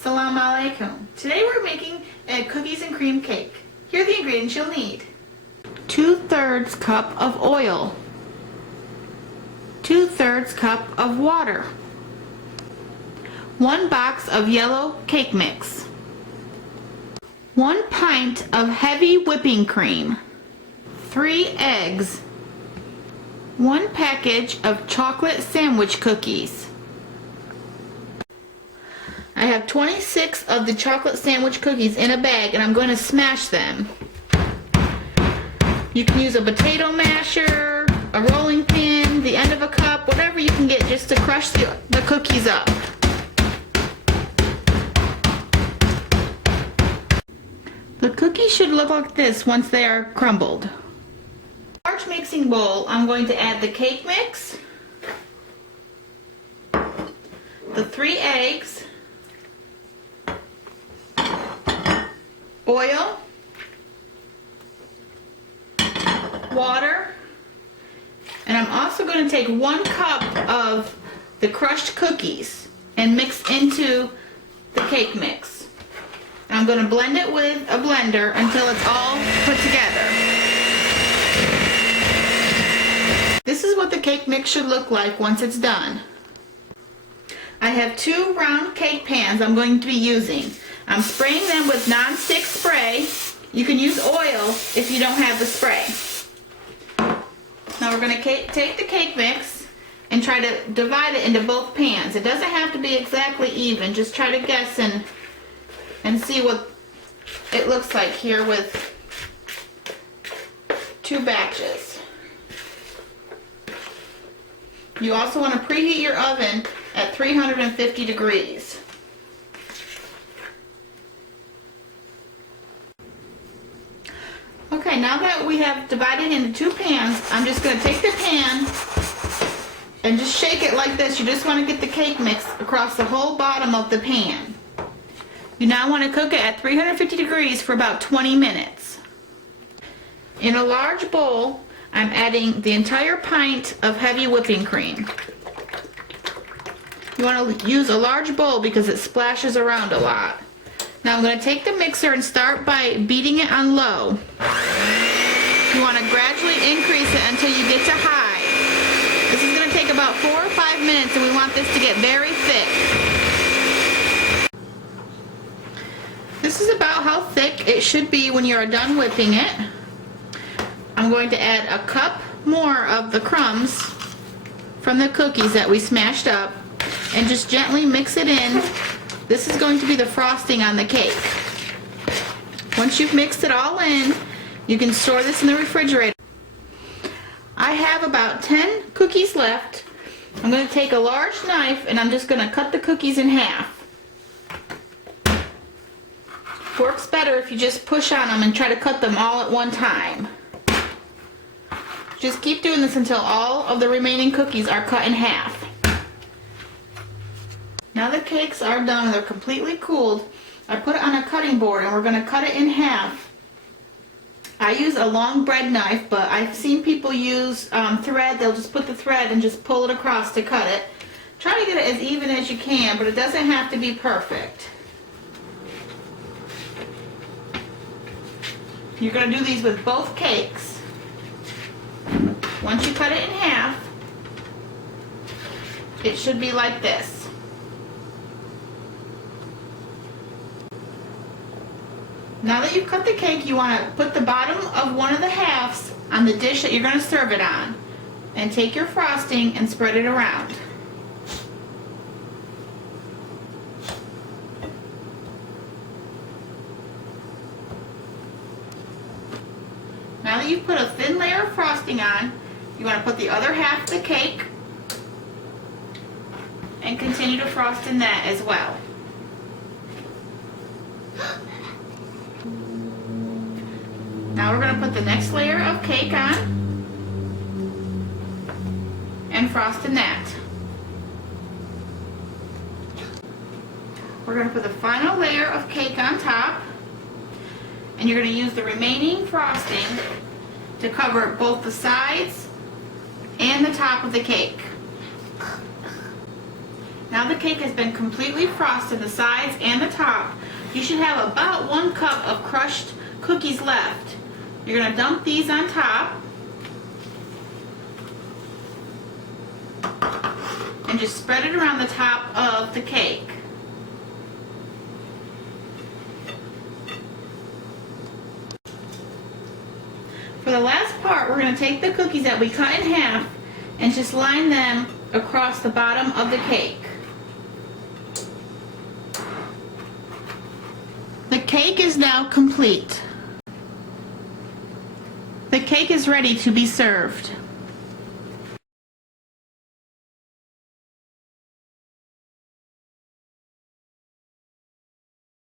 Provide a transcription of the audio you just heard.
Assalamu alaikum. Today we're making a cookies and cream cake. Here are the ingredients you'll need. 2/3 cup of oil. 2/3 cup of water. 1 box of yellow cake mix. 1 pint of heavy whipping cream. 3 eggs. 1 package of chocolate sandwich cookies. I have 26 of the chocolate sandwich cookies in a bag and I'm going to smash them. You can use a potato masher, a rolling pin, the end of a cup, whatever you can get just to crush the cookies up. The cookies should look like this once they are crumbled. In a large mixing bowl, I'm going to add the cake mix, the 3 eggs, oil, water, and I'm also going to take 1 cup of the crushed cookies and mix into the cake mix. And I'm going to blend it with a blender until it's all put together. This is what the cake mix should look like once it's done. I have 2 round cake pans I'm going to be using. I'm spraying them with non-stick spray. You can use oil if you don't have the spray. Now we're going to take the cake mix and try to divide it into both pans. It doesn't have to be exactly even. Just try to guess and see what it looks like here with 2 batches. You also want to preheat your oven at 350 degrees. Okay, now that we have divided into 2 pans, I'm just going to take the pan and just shake it like this. You just want to get the cake mix across the whole bottom of the pan. You now want to cook it at 350 degrees for about 20 minutes. In a large bowl, I'm adding the entire pint of heavy whipping cream. You want to use a large bowl because it splashes around a lot. Now I'm going to take the mixer and start by beating it on low. You want to gradually increase it until you get to high. This is going to take about 4 or 5 minutes and we want this to get very thick. This is about how thick it should be when you're done whipping it. I'm going to add a cup more of the crumbs from the cookies that we smashed up and just gently mix it in. This is going to be the frosting on the cake. Once you've mixed it all in, you can store this in the refrigerator. I have about 10 cookies left. I'm going to take a large knife and I'm just going to cut the cookies in half. Works better if you just push on them and try to cut them all at one time. Just keep doing this until all of the remaining cookies are cut in half. Now the cakes are done and they're completely cooled. I put it on a cutting board and we're going to cut it in half. I use a long bread knife, but I've seen people use thread. They'll just put the thread and just pull it across to cut it. Try to get it as even as you can, but it doesn't have to be perfect. You're going to do these with both cakes. Once you cut it in half, it should be like this. Now that you've cut the cake, you want to put the bottom of one of the halves on the dish that you're going to serve it on. And take your frosting and spread it around. Now that you've put a thin layer of frosting on, you want to put the other half of the cake and continue to frost in that as well. Now we're going to put the next layer of cake on and frost in that. We're going to put the final layer of cake on top and you're going to use the remaining frosting to cover both the sides and the top of the cake. Now the cake has been completely frosted, the sides and the top. You should have about 1 cup of crushed cookies left. You're going to dump these on top and just spread it around the top of the cake. For the last part, we're going to take the cookies that we cut in half and just line them across the bottom of the cake. The cake is now complete. The cake is ready to be served.